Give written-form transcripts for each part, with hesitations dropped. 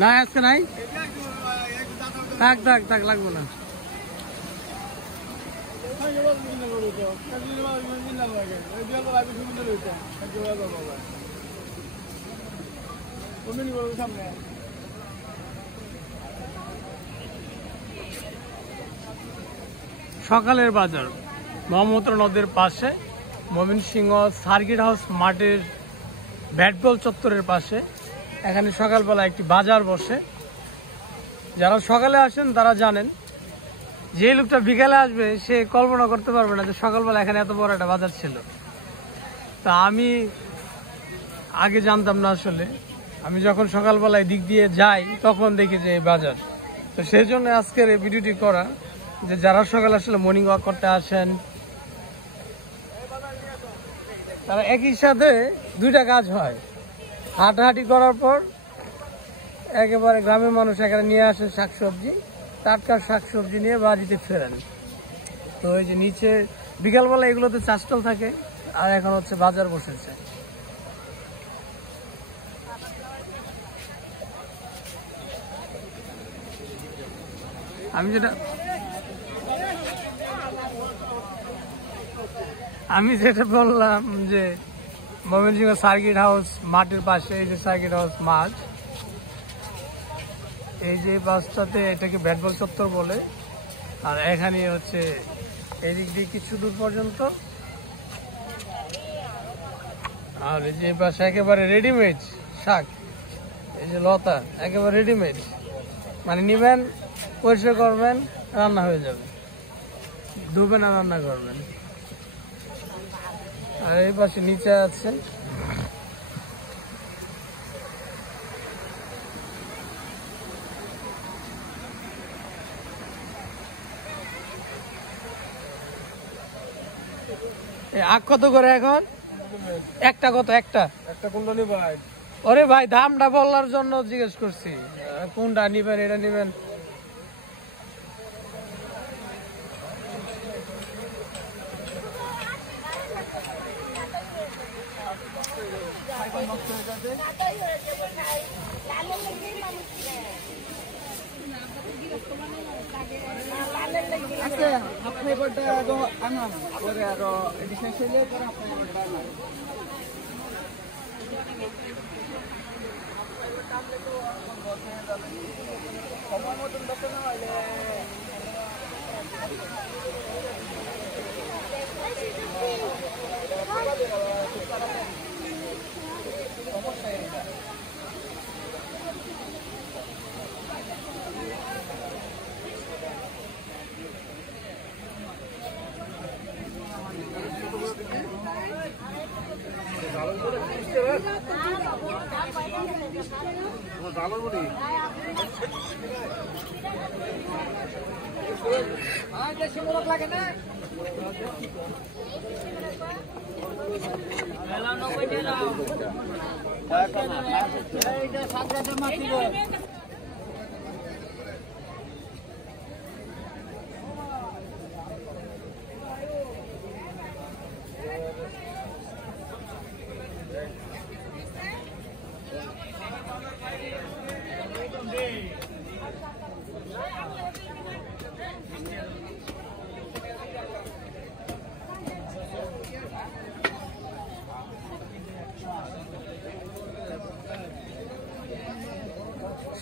না আজকে নাই, থাক থাক থাক, লাগবো না। সকালের বাজার ব্রহ্মপুত্র নদীর পাশে ময়মনসিংহ সার্কিট হাউস মাঠের ব্যাটবল চত্বরের পাশে এখানে সকালবেলা একটি বাজার বসে। যারা সকালে আসেন তারা জানেন, যে লোকটা বিকালে আসবে সে কল্পনা করতে পারবে না যে সকালবেলা এখানে এত বড় একটা বাজার ছিল। তা আমি আগে জানতাম না আসলে, আমি যখন সকালবেলায় দিক দিয়ে যাই তখন দেখি যে এই বাজার। তো সেই জন্য আজকের এই ভিডিওটি করা, যে যারা সকালে আসলে মর্নিং ওয়াক করতে আসেন তারা একই সাথে দুইটা কাজ হয়। হাঁটাহাঁটি করার পর একেবারে গ্রামের মানুষ এখানে নিয়ে আসে শাকসবজি, টাটকা শাকসবজি নিয়ে বাড়িতে ফেরেন। তো এই যে নিচে বিকালবেলা এগুলোতে চাষটাল থাকে, আর এখন হচ্ছে বাজার বসেছে। আমি যেটা বললাম যে ময়মনসিংহ সার্কিট হাউস মাঠের পাশে, এই যে সার্কিট হাউস মাঠ, এই যে বাসটাতে এটাকে ব্যাটবল চত্বর বলে। আর এখানে হচ্ছে এদিক দিয়ে কিছু দূর পর্যন্ত, আর এই যে পাশে একেবারে রেডিমেড শাক, এই যে লতা একেবারে রেডিমেড, মানে নিবেন, পরিষ্কার করবেন, রান্না হয়ে যাবে, ধুবেন আর রান্না করবেন। আর এই পাশে নিচে আছে আখ কত করে এখন? একটা কত? একটা কোনটা ভাই? ওরে ভাই দামটা বলার জন্য জিজ্ঞেস করছি, কোনটা নিবেন, এটা নিবেন।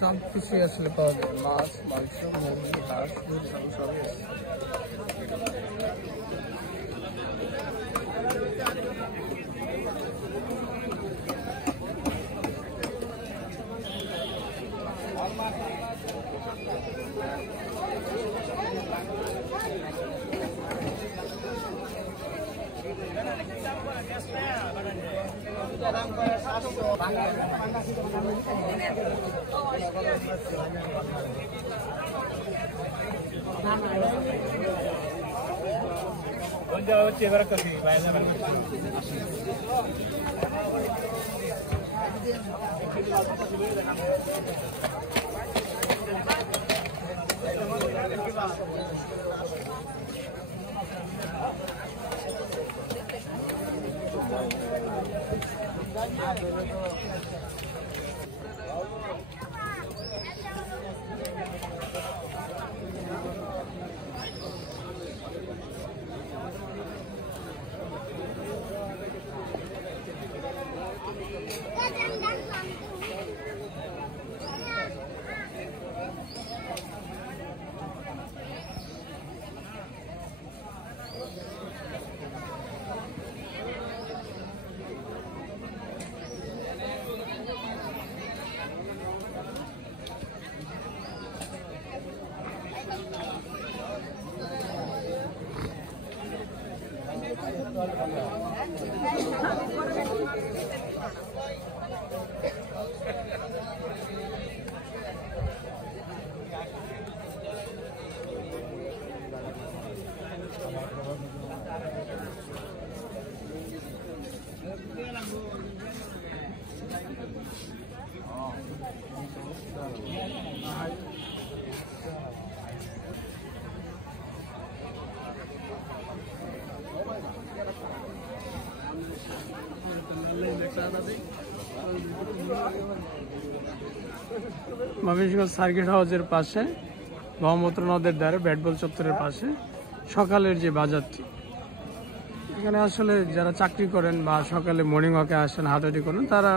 সবকিছুই আসলে পাওয়া যায়, মাছ, মাংস, মুরগি, হাঁস, সবই আছে। ময়মনসিংহ সার্কিট হাউসের পাশে ব্রহ্মপুত্র নদের ধারে ব্যাটবল চত্বরের পাশে সকালের যে বাজারটি, এখানে আসলে যারা চাকরি করেন বা সকালে মর্নিং ওয়াকে আসেন, হাঁটাহাঁটি করেন, তারা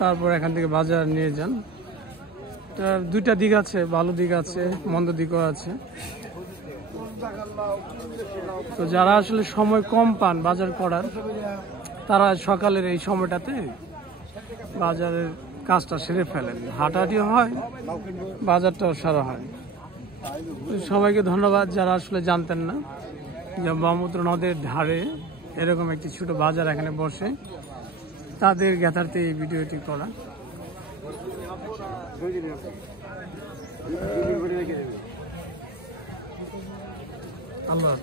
তারপর এখান থেকে বাজার নিয়ে যান। তার দুইটা দিক আছে, ভালো দিক আছে, মন্দ দিকও আছে। তো যারা আসলে সময় কম পান বাজার করার, তারা সকালের এই সময়টাতে বাজারের কাজটা সেরে ফেলেন, হাঁটাহাঁটিও হয়, বাজারটাও সারা হয়। সবাইকে ধন্যবাদ যারা আসলে জানতেন না যে ব্রহ্মপুত্র নদের ধারে এরকম একটি ছোট বাজার এখানে বসে, তাদের জ্ঞাতার্থে এই ভিডিওটি করা। আল্লাহ।